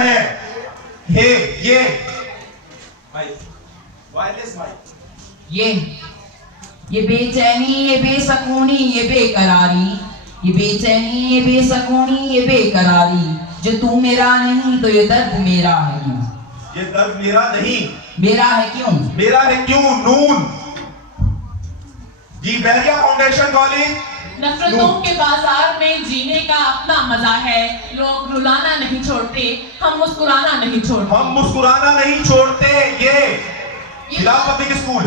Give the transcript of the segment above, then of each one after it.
है। हे ये wireless mic, ये बेचैनी, ये बेसकूनी, ये बेकरारी, ये बेचैनी, ये बेसकूनी, ये बेकरारी, जो तू मेरा नहीं तो ये दर्द मेरा है क्यों? ये दर्द मेरा नहीं, मेरा है क्यों? मेरा है क्यों? नून जी, बहरिया फाउंडेशन कॉलेज। नफरतों के बाजार में जीने का अपना मजा है, लोग रुलाना नहीं छोड़ते, हम मुस्कुराना नहीं छोड़ते। हम मुस्कुराना नहीं छोड़ते। ये बिलाल पब्लिक स्कूल।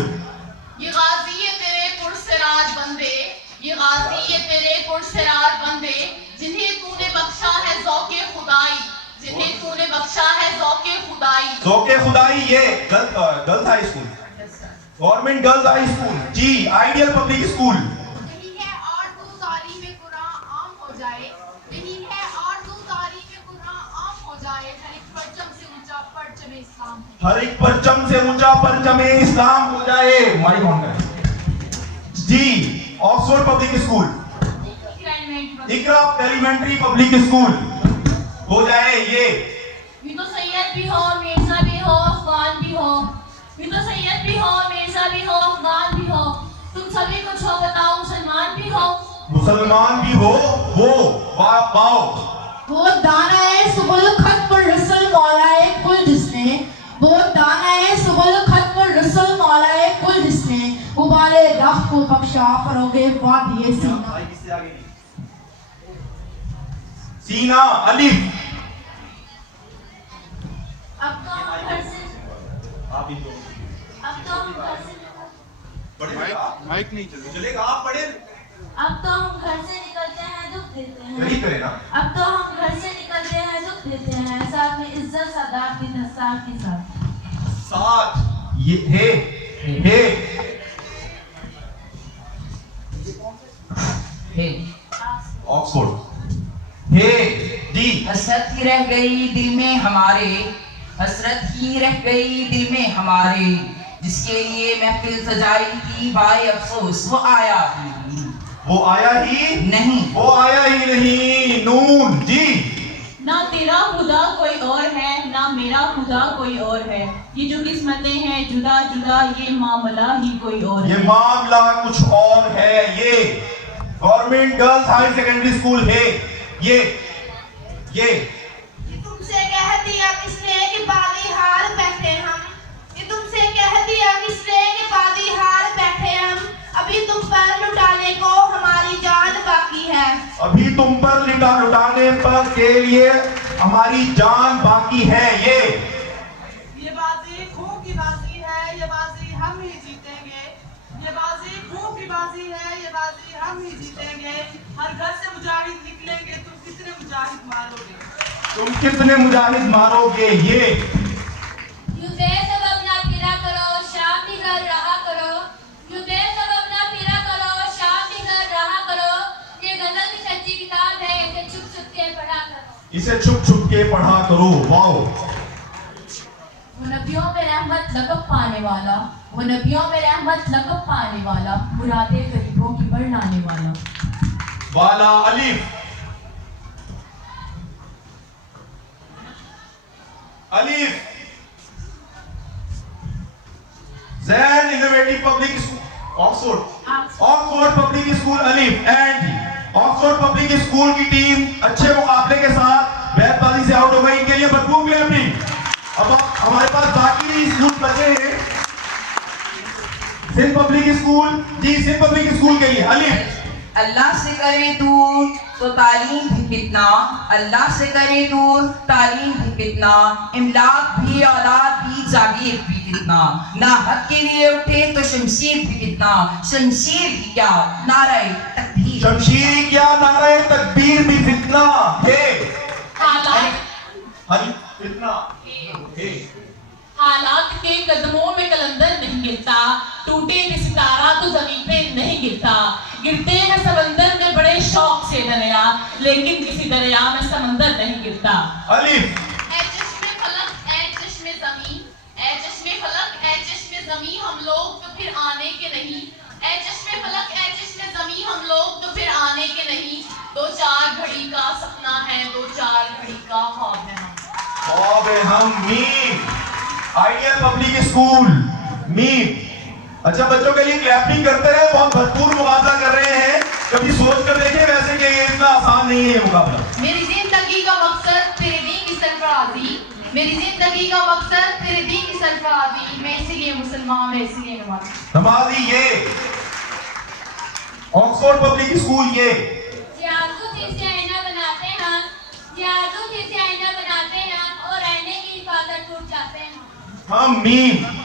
ये गाजी ये तेरे पुरसराज बंदे, ये गाजी ये तेरे पुरसराज बंदे, जिन्हें तूने बख्शा है ज़ौक़े खुदाई, जिन्हें तूने बख्शा है ज़ौक़े खुदाई। ज़ौक़े खुदाई ये girls high school, government girls high school जी, आइडियल पब्लिक स्कूल। यही है और तू तारीफ़ कुरान आम हो जाए, यही है और तू तारीफ़ कुरान आम हो जाए, हर एक परचम से ऊंचा परचम इस्लाम, हर एक परचम से ऊंचा परचम इस्लाम हो जाए। माइक ऑन करें जी। ऑक्सफोर्ड पब्लिक स्कूल, इकरा एलिमेंट्री पब्लिक स्कूल हो जाए। ये तो सैयद भी हो, मिर्जा भी हो, अफगान भी हो, तो सैयद भी हो, मिर्जा भी हो, अफगान भी हो, तुम सभी कुछ हो बताओ, मुसलमान भी हो। मुसलमान भी हो, वो पाओ। वो दाना है सुबुल खत पर रसूल मौलाए कुल जिसने, वो दाना है सुबुल खत पर रसूल मौलाए कुल जिसने, उबाले राह को बख्शा फरोगे वादिये सीना। सीना अलिफ। अब तो हम घर से माइक नहीं चलेगा, आप पढ़े। अब तो हम घर से निकलते हैं दुख देते हैं, यही करें ना। अब तो हम घर से निकलते हैं दुख देते हैं, साथ में इज्जत सादात की साथ के साथ ये हे ऑक्सफोर्ड हे डी। हसरत ही रह गई दिल में हमारे, हसरत ही रह गई दिल में हमारे, जिसके लिए महफिल सजाई थी बाय अफसोस वो आया ही नहीं। वो आया ही नहीं, वो आया ही नहीं। नून जी। ना तेरा खुदा कोई और है, ना मेरा खुदा कोई और है, ये जो किस्मतें हैं जुदा जुदा, ये मामला ही कोई और ये है। मामला कुछ और है। ये government girls high secondary school है। ये तुमसे कह दिया किसने कि बागी हार बैठे हम, ये तुमसे कह दिया किसने कि बागी हार बैठे हम, अभी तुम पर लुटाने को हमारी जान बाकी है, अभी तुम पर लुटाने पर के लिए हमारी जान बाकी है। ये बाजी खून की बाजी है, ये बाजी हम ही जीतेंगे, ये बाजी खून की बाजी है, ये बाजी हम ही जीतेंगे, हर घर से मुजाहिद निकलेंगे, तुम कितने मुजाहिद मारोगे, तुम कितने मुजाहिद मारोगे। ये युद्धे सब अपना पीरा करो, शाम की घर रहा करो, युद्धे सब अपना पीरा करो, शाम की घर रहा करो, ये गजल की सच्ची किताब है, इसे छुप छुप के पढ़ा करो, इसे छुप छुप के पढ़ा करो। वाओ। वो नबियों में रहमत लक़ब पाने वाला, वो नबियों में रहमत लक़ब पाने वाला, मुरादे गरीबों की बढ़ाने वाला। वाला अलिफ अलिफ Jain innovative public school Oxford public school अलिफ एंड ऑक्सफोर्ड पब्लिक स्कूल की टीम अच्छे मुकाबले के साथ बैतबाजी से आउट हो गई। इनके लिए भरपूर क्लैपिंग। अब हमारे पास बाकी स्कूल बचे हैं। सिंध पब्लिक स्कूल जी, सिंध पब्लिक स्कूल के लिए अलिफ। अल्लाह से करे दूर तो तालीम भी कितना, अल्लाह से करे दूर तालीम भी कितना, इमलाक भी औलाद भी जागीर भी कितना, ना हक के लिए उठे तो शमशीर भी कितना, शमशीर भी क्या नारे तकबीर, शमशीर क्या नारे तकबीर भी फितना है। फितना है। हालात के कदमों में कलंदर नहीं गिरता, टूटे भी सितारा तो जमीन पे नहीं गिरता, गिरते हैं समंदर में बड़े शौक से दरिया, लेकिन किसी दरिया में समंदर नहीं गिरता। अलिफ ऐ चश्मे फलक ऐ चश्मे ज़मीं, ऐ चश्मे फलक ऐ चश्मे ज़मीं, हम लोग तो फिर आने के नहीं, ऐ चश्मे फलक ऐ चश्मे ज़मीं, हम लोग तो फिर आने के नहीं, दो चार घड़ी का सपना है, दो चार घड़ी का ख्वाब है हम। Meme. Ideal public school meme. अच्छा, बच्चों के लिए क्लैपिंग करते रहे, बहुत भरपूर मुकाबला कर रहे हैं। कभी सोच कर देखें वैसे कि ये इतना आसान नहीं है मुकाबला। मेरी जिंदगी का मकसद तेरे दीन की सरफराजी, मेरी जिंदगी का मकसद तेरे दीन की सरफराजी, मैं इसीलिए मुसलमान, मैं इसीलिए नमाजी। नमाजी ये। ऑक्सफोर्ड पब्लिक स्कूल ये। आरज़ू जिससे आईना बनाते हैं, ये आरज़ू जिससे आईना बनाते हैं और आईने की हिफाजत टूट जाते हैं। हम मीम।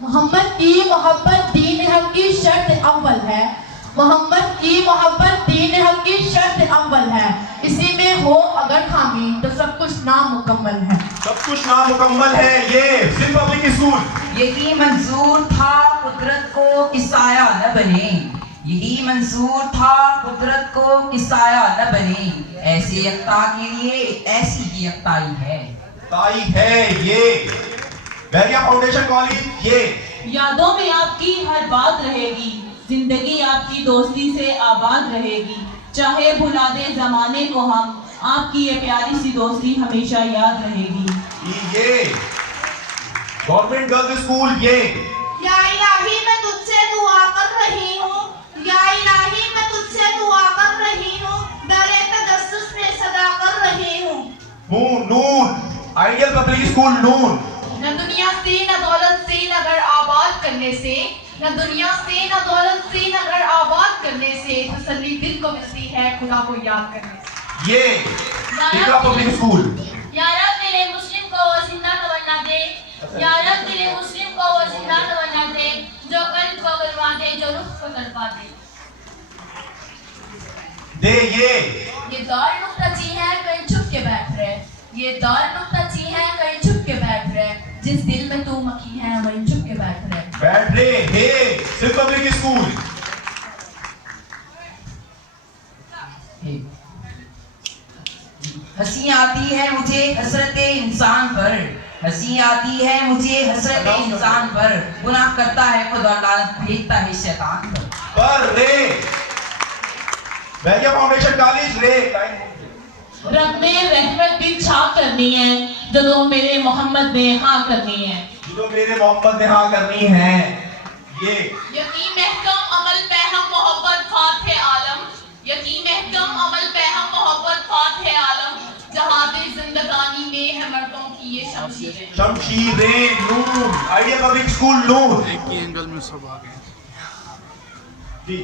मोहम्मद की मोहब्बत दीन हक की शर्त अव्वल है, मोहम्मद की मोहब्बत दीन हक की शर्त अव्वल है, इसी में हो अगर खामी तो सब कुछ नामुकम्मल है। सब कुछ नामुकम्मल है ये। Sindh public school. यही मंजूर था कुदरत को कि साया न बने, यही मंजूर था कुदरत को कि साया न बने, ऐसे यकता के लिए ऐसी ही यकताई है। ताई है ये। बैरिया फाउंडेशन कॉलेज ये। यादों में आपकी हर बात रहेगी, जिंदगी आपकी दोस्ती से आबाद रहेगी, चाहे भुला दे जमाने को हम, आपकी ये प्यारी सी दोस्ती हमेशा याद रहेगी। ये गवर्नमेंट गर्ल्स स्कूल ये। या इलाही मैं तुझसे दुआ कर रही हूँ, या इलाही मैं तुझसे दुआ कर रही हूँ, दरे तजस्सुस में सदा कर रही हूँ। नून। आइडियल पब्लिक स्कूल नून। न दुनिया से न दौलत से न घर आबाद करने से, न दुनिया से न दौलत से न घर आबाद करने से, तसल्ली दिल को मिलती है खुदा को याद करने से। ये इकरा पब्लिक स्कूल। या रब दिले मुस्लिम को वो जिंदा तवन्ना दे, या रब दिले मुस्लिम को वो जिंदा तवन्ना दे, जो कल्ब को गलवा दे, जो रूह को तड़पा दे। ये दौर नुक्ताची है कहीं छुप के बैठ रहे, ये दौर नुक्ताची है कहीं छुप के बैठ रहे, जिस दिल में तू मखी है वहीं छुप के बैठ रहे। बैठ रे हे। Sindh public school. हंसी आती है मुझे हसरत इंसान पर, हंसी आती है मुझे हसरत इंसान पर, गुनाह करता है खुदा लानत भेजता है शैतान पर। रे। बैरिया फाउंडेशन कॉलेज रे। रब ने रहमत दी छा करनी है, जो मेरे मोहम्मद ने हाँ करनी है, जो मेरे मोहम्मद ने हाँ करनी है ये। यकीन महकम अमल पे हम मोहब्बत फात है आलम, यकीन महकम अमल पे हम मोहब्बत फात है आलम, जहाँ दिल जिंदगानी में है मर्दों की ये शमशीरें। शमशीरें नून। आइडियल पब्लिक स्कूल नून। एक ही एंगल में सब आ गए। जी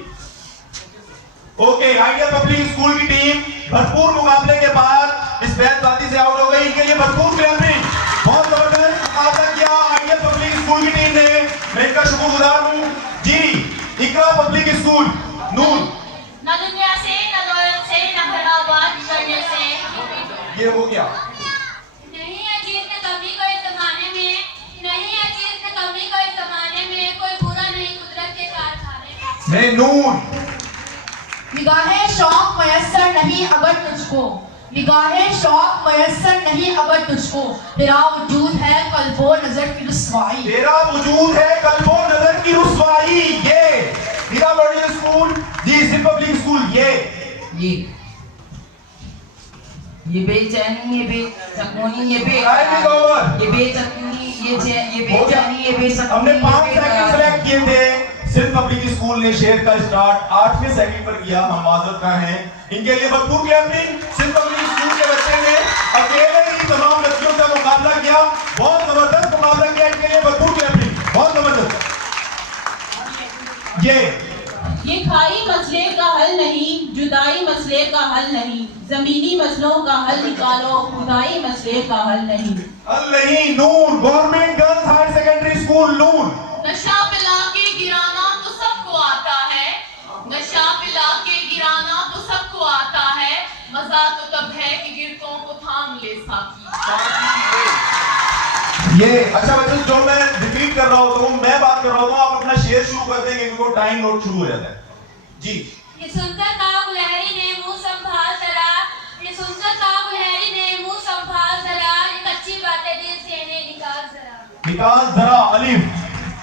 ओके। आइडियल पब्लिक स्कूल की टीम भरपूर मुकाबले के बाद इस बैतबाजी से आउट हो गई। इनके लिए भरपूर क्लैपिंग। बहुत जबरदस्त मुकाबला किया आइडियल पब्लिक स्कूल की टीम ने, मैं इनका शुक्रगुजार हूँ। जी इकरा पब्लिक स्कूल नून। न दुनिया से न दौलत से न घर आबाद करने से, ये हो गया। नहीं है चीज में कमी को इस जमाने में, नहीं है चीज में कमी को इस जमाने में, कोई बुरा नहीं कुदरत के कारखाने में। मैं नून। निगाहें शौक मयस्सर नहीं अगर तुझको, निगाहें शौक मयस्सर नहीं अगर तुझको, तेरा वजूद है कल्बो नजर की रुसवाई, तेरा वजूद है कल्बो नजर की रुसवाई ये। इकरा पब्लिक स्कूल। जी सिंध पब्लिक स्कूल ये। ये बेचैनी ये बेसकूनी ये Time is over. ये बेचैनी ये बेचैनी ये बेसकूनी हमने 5 ये सेकंड सेलेक्ट किए थे। सिंध पब्लिक स्कूल ने शेर का स्टार्ट 8वें सेकंड पर किया। हम माजरत का हैं इनके लिए भरपूर क्लैपिंग। सिंध पब्लिक स्कूल के बच्चे ने अकेले ही तमाम बच्चों से मुकाबला किया। बहुत जबरदस्त मुकाबला किया। इनके लिए भरपूर क्लैपिंग। बहुत जबरदस्त। ये खाई मसले का हल नहीं, जुदाई मसले का हल नहीं, जमीनी मसलों का हल निकालो, खुदाई मसले का हल नहीं। हल नहीं Noon. Government girls higher secondary school Noon. नशा पिला के गिराना तो सबको आता है, नशा पिला के गिराना तो सबको आता है, मजा तो तब है कि गिरतों को थाम ले साकी। ये अच्छा बच्चों, जो मैं रिपीट कर रहा हूँ मैं बात कर रहा हूँ, आप अपना शेयर शुरू कर देंगे क्योंकि टाइम नोट शुरू हो जाता है। जी ये सुनकर कहा गुलहरी ने मुंह संभाल जरा, ये सुनकर कहा गुलहरी ने मुंह संभाल जरा, ये कच्ची बातें दिल से इन्हें निकाल जरा। निकाल जरा अलिफ।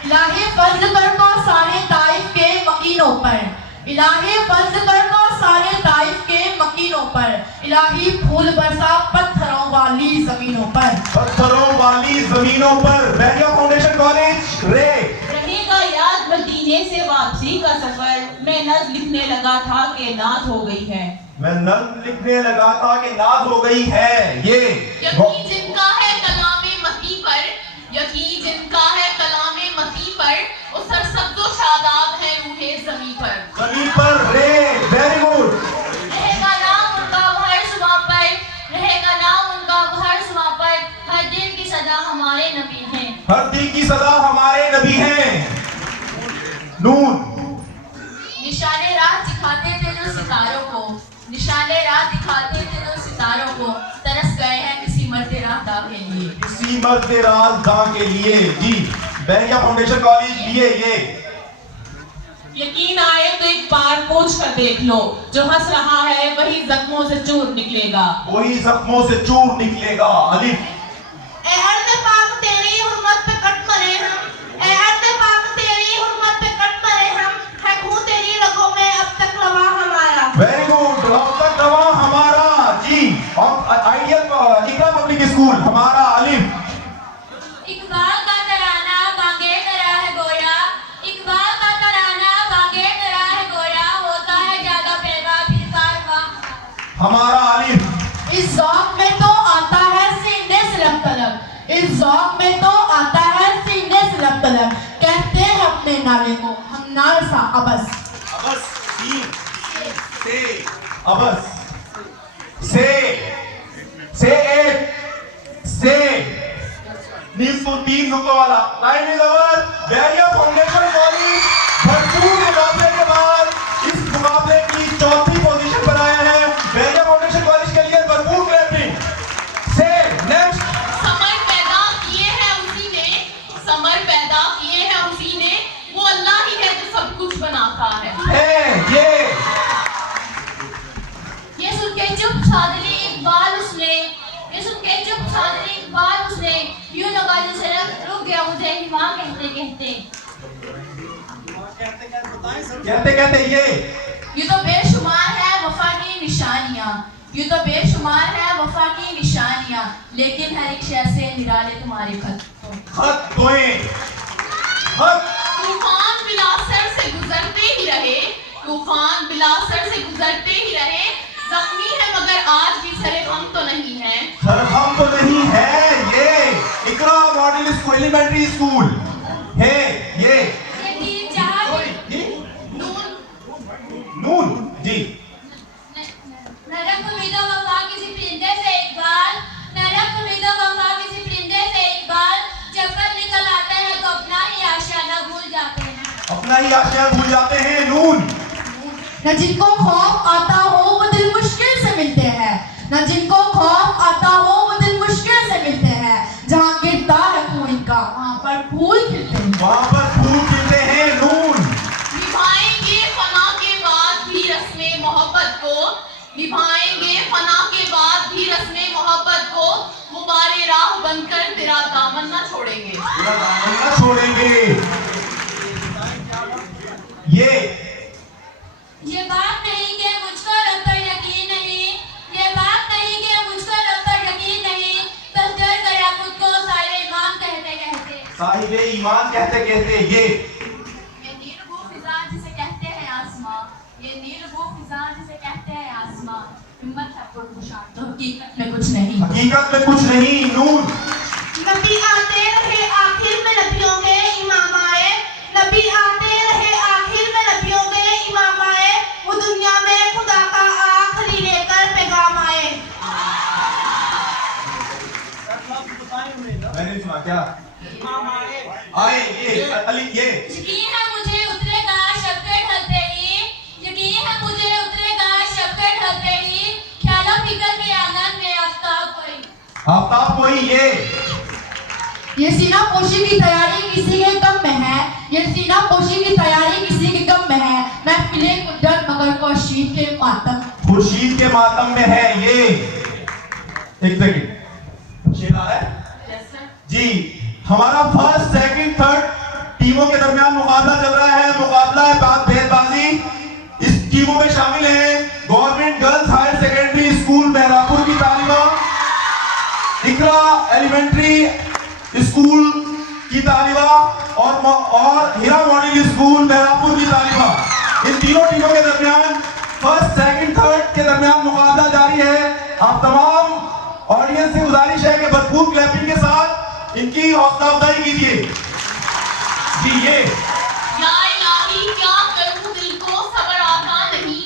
इलाही फज़्ल कर को सारे ताइफ के मकीनों पर, इलाही फज़्ल कर को सारे ताइफ के मकीनों यकीनों पर, इलाही फूल बरसा पत्थरों वाली जमीनों पर। पत्थरों वाली जमीनों पर। बहरिया फाउंडेशन कॉलेज रे। रहेगा याद मदीने से वापसी का सफर, मैं नज़्म लिखने लगा था कि नाज हो गई है। मैं नज्म लिखने लगा था कि नाज हो गई है। ये यकीन जिनका है कलामे मती पर, यकीन जिनका है कलामे मती पर, वो सरसब्ज़ो शादाब है रूहे ज़मीं पर। जमीन पर रे। Very good. रहेगा नाम उनका हर सुबह पर, रहेगा नाम उनका हर सुबह पर, हर दिल की सदा हमारे नबी हैं। हर दिल की सदा हमारे नबी हैं। नून। निशाने राह दिखाते थे जो सितारों को, निशाने राह दिखाते थे जो सितारों को, तरस गए हैं किसी मर्द राहदा के लिए। किसी मर्द राजदा के लिए। जी बहरिया फाउंडेशन कॉलेज लिए ये। यकीन आए तो एक बार पूछ कर देख लो, जो हंस रहा है वही जख्मों से चूर निकलेगा। वही जख्मों से चूर निकलेगा। अलिफ। ए अर्ज़ पाक तेरी हुर्मत पे कट मरे हम, ए अर्ज़ पाक तेरी हुर्मत पे कट मरे हम, है खून तेरी रगों में अब तक रवा हमारा। Very good. अब तक रवा हमारा। जी और आइडियल इकरा पब्लिक स्कूल हमारा। अलिफ। इकबाल का तराना बांगे तेरा है गोया, इकबाल का तराना बांगे तेरा है गोया, होता है ज्यादा पैदा फिर कारवां। हमारा। अलिफ। इस ज़ौक़ में तो आता है सीने से लब तलब, इस ज़ौक़ में तो आता है सीने से लब तलब, कहते हैं अपने नाले को हम नाल सा अबस। अबस। तीन से अबस से एक से नीम तो तीन नुक्तों वाला। Time is over. Bahria foundation college भरपूर मुकाबले के बाद इस मुकाबले की चौथी पोजीशन पर आए हैं। बहरिया फाउंडेशन कॉलेज के लिए भरपूर क्लैपिंग। से नेक्स्ट। समर पैदा किए हैं उसी ने, समर पैदा किए हैं उसी ने, वो अल्लाह ही है जो सब कुछ बनाता है। ये सुन के चुप सादरी इकबाल उसने, ये सुन के चुप सादरी इकबाल उसने, यूं लगा जैसे रुक गया मुझे हिमा कहते कहते। कहते कहते ये तो बेशुमार है वफा की निशानियाँ, ये तो बेशुमार है वफा की निशानियाँ, लेकिन हर एक शय से निराले तुम्हारे खत। खत धोए। खत। तूफान बिलासर से गुजरते ही रहे, तूफान बिलासर से गुजरते ही रहे, जख्मी है मगर आज भी सरे हम तो नहीं है। सरहम तो नहीं है। ये इकरा मॉडल स्कूल एलिमेंट्री स्कूल है। ये दिल चाहा ये नून नून। जी नरक उम्मीदों वफा किसी परिंदे से इकबाल, नरक उम्मीदों वफा किसी परिंदे से इकबाल, जब पर निकल आते हैं तो अपना ही आशियाना भूल जाते हैं। अपना ही आशिया भूल जाते हैं। नून। न जिनको खौफ आता हो वो दिल मुश्किल से मिलते हैं, न जिनको खौफ आता हो वो दिल मुश्किल से मिलते हैं, जहाँ गिरता है खून का वहाँ पर फूल खिलते हैं। वहाँ पर फूल खिलते हैं। नून। निभाएंगे फना के बाद भी रस्मे मोहब्बत को, निभाएंगे फना के बाद भी रस्मे मोहब्बत को, गुबारे राह बनकर तेरा दामन न छोड़ेंगे। पूरा दामन न छोड़ेंगे। ये बात नहीं कि मुझको रब पर यकीन नहीं, ये बात नहीं कि मुझको रब पर यकीन नहीं, बस डर गया खुद को साहिब ईमान कहते कहते। साहिब ईमान कहते कहते। ये नीलबू फिजा जिसे कहते हैं आसमां, ये नीलबू फिजा जिसे कहते हैं आसमां, हिम्मत है पुरकुशां तो हकीकत में कुछ नहीं। हकीकत में कुछ नहीं। नून। नबी आते रहे आखिर में नबियों के इमाम आए, नबी आते रहे आखिर में नबियों के इमाम आए, वो दुनिया में खुदा का आखिरी लेकर पैगाम आए। मैंने सुना क्या आए। ये अली। ये यकीन है मुझे उतरेगा शब के ढलते ही, यकीन है मुझे उतरेगा शब के ढलते ही, ख्यालों फिक्र के आंगन में आफ्ताब कोई। आफ्ताब कोई। ये सीना पोशी की तैयारी किसी के कम में है, ये सीना पोशी की तैयारी किसी के कम में है, महफिले कुदरत मगर खुर्शीद के मातम। खुर्शीद के मातम में है। ये एक सेकंड शेर आ रहा है जी। हमारा फर्स्ट सेकंड थर्ड टीमों के दरमियान मुकाबला चल रहा है। मुकाबला है भेदबाजी। इस टीमों में शामिल हैं गवर्नमेंट गर्ल्स हायर सेकेंडरी इकरा एलिमेंट्री स्कूल की तालिबा और हीरा मॉडल स्कूल मेहरापुर की तालिबा, इन तीनों टीमों के दरमियान फर्स्ट, सेकंड, थर्ड के दरमियान मुकाबला जारी है। आप तमाम ऑडियंस से गुजारिश है कि भरपूर क्लैपिंग के साथ इनकी हौसला अफजाई कीजिए। जी ये या इलाही क्या करूं दिल को सब्र आता नहीं,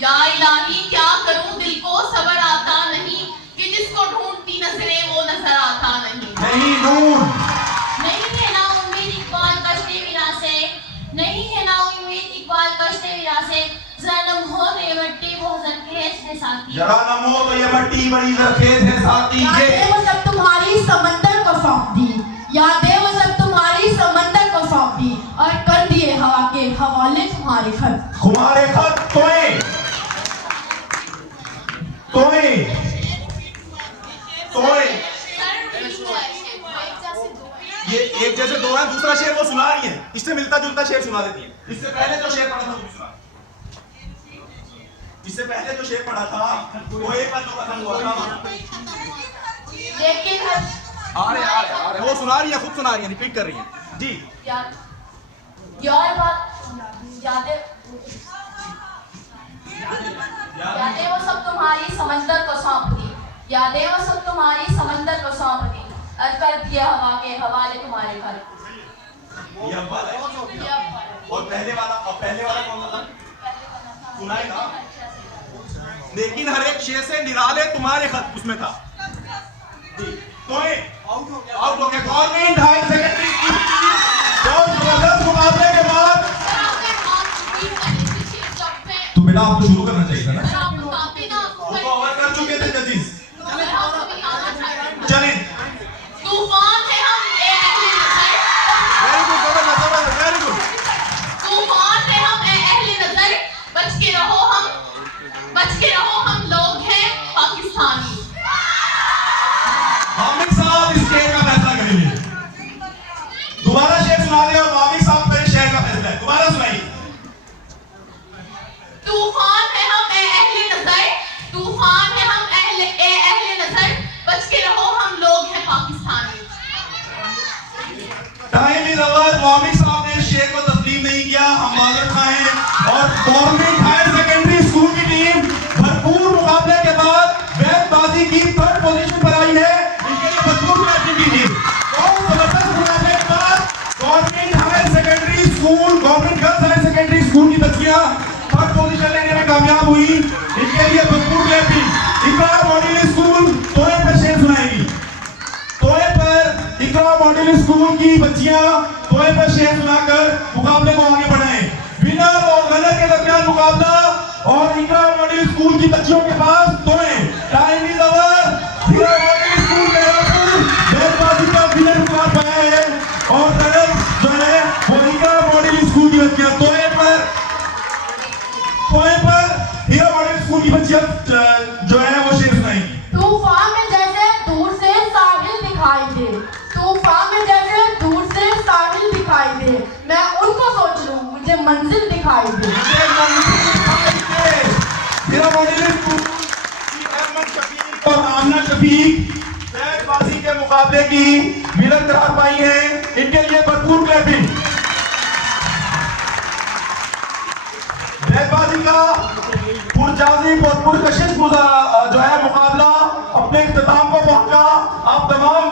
या इलाही क्या करूं दिल को सब्र आता नहीं, कि जिसको ढूंढती नजरें वो नजर आता नहीं। नूर नहीं है ना उम्मीद इकबाल कश्ते विरासे, नहीं है ना उम्मीद इकबाल कश्ते विरासे, जन्म हो तो ये मट्टी वो जरखेज है साथी, जरा नमो तो ये मट्टी बड़ी जरखेज है साथी। यादें वो सब तुम्हारी समंदर को सौंप दी, यादें वो सब तुम्हारी समंदर को सौंप दी, और कर दिए हवा के हवाले तुम्हारे खत। तुम्हारे खत तोए तोए तोए ये एक जैसे दो है, दूसरा शेर वो सुना रही है, इससे मिलता जुलता शेर सुना देती है। इससे पहले जो शेर पढ़ा था वो सुना, इससे पहले जो शेर पढ़ा था वो एक बार जो खत्म हुआ था, लेकिन आ रहे वो सुना रही है, खुद सुना रही है, रिपीट कर रही है जी। यार बात यादें वो सब तुम्हारी समंदर को सौंप दी, यादें वो सब तुम्हारी समंदर को सौंप दी, और कर दिया हवा के हवाले तुम्हारे घर। ये अव्वल है और पहले वाला कौन सा था? सुनाए ना, लेकिन हर एक शेर से निराले तुम्हारे खत उसमें था जी। तो आउट हो गया। गवर्नमेंट हायर सेकेंडरी स्कूल और जबरदस्त मुकाबले के बाद तो बेटा आपको शुरू करना चाहिए था ना, वो तो ओवर कर चुके थे जजेस। चलें, तूफान है हम ए अहले नजर, वेरी गुड, वेरी गुड। तूफान है हम ए अहले नजर, बच के रहो हम लोग हैं पाकिस्तानी। हामिद साहब इस शेर का फैसला करेंगे। दोबारा शेर सुना दे और हामिद साहब मेरे शेर का फैसला है, दोबारा सुनाइए। तूफान है हम ए अहले नजर, तूफान है हम ए अहले नजर, बच के रहो हम लोग हैं Pakistani. Time is over. Hamid साहब ने इस शेर को तस्लीम नहीं किया, हम माजूर खाएं। और गवर्नमेंट हायर सेकेंडरी स्कूल की टीम भरपूर मुकाबले के बाद बैतबाजी की थर्ड पोजीशन पर आई है। इनके लिए भरपूर क्लैपिंग कीजिए। बहुत जबरदस्त मुकाबले के बाद government higher secondary school, government girls higher secondary school की बच्चियां थर्ड पोजीशन लेने में कामयाब हुई। इनके लिए भरपूर क्लैपिंग। इकरा मॉडल स्कूल तोए पर शेर सुनाएगी। तोए पर इकरा मॉडल स्कूल की बच्चियां तोए पर शेर सुनाकर मुकाबले को आगे बढ़ाएं। विनर और रनर के दरमियान मुकाबला और इकरा मॉडल स्कूल की बच्चियों के पास तोए। Time is over. Iqra model school Mehrapur बैतबाजी का विनर निकाल पाया है और रनर जो है वो इकरा मॉडल स्कूल की बच्चियां तोए पर इकरा मॉडल स्कूल की बच्चियां जो है वो शेर सुनाएंगी। तूफान में जैसे दूर से साहिल दिखाई दे, तूफान में जैसे दूर से साहिल दिखाई दे, मैं उनको सोच लूं मुझे मंजिल दिखाई दे। मेरा मॉडल स्कूल की अहमद शफीक और आमना शफीक बैतबाजी के मुकाबले की विनर करार पाई हैं। इनके लिए भरपूर क्लैपिंग। बैतबाजी का पुरजाजिब और पुरकशिश जो है मुकाबला अपने इख्तिताम को पहुंचा। आप तमाम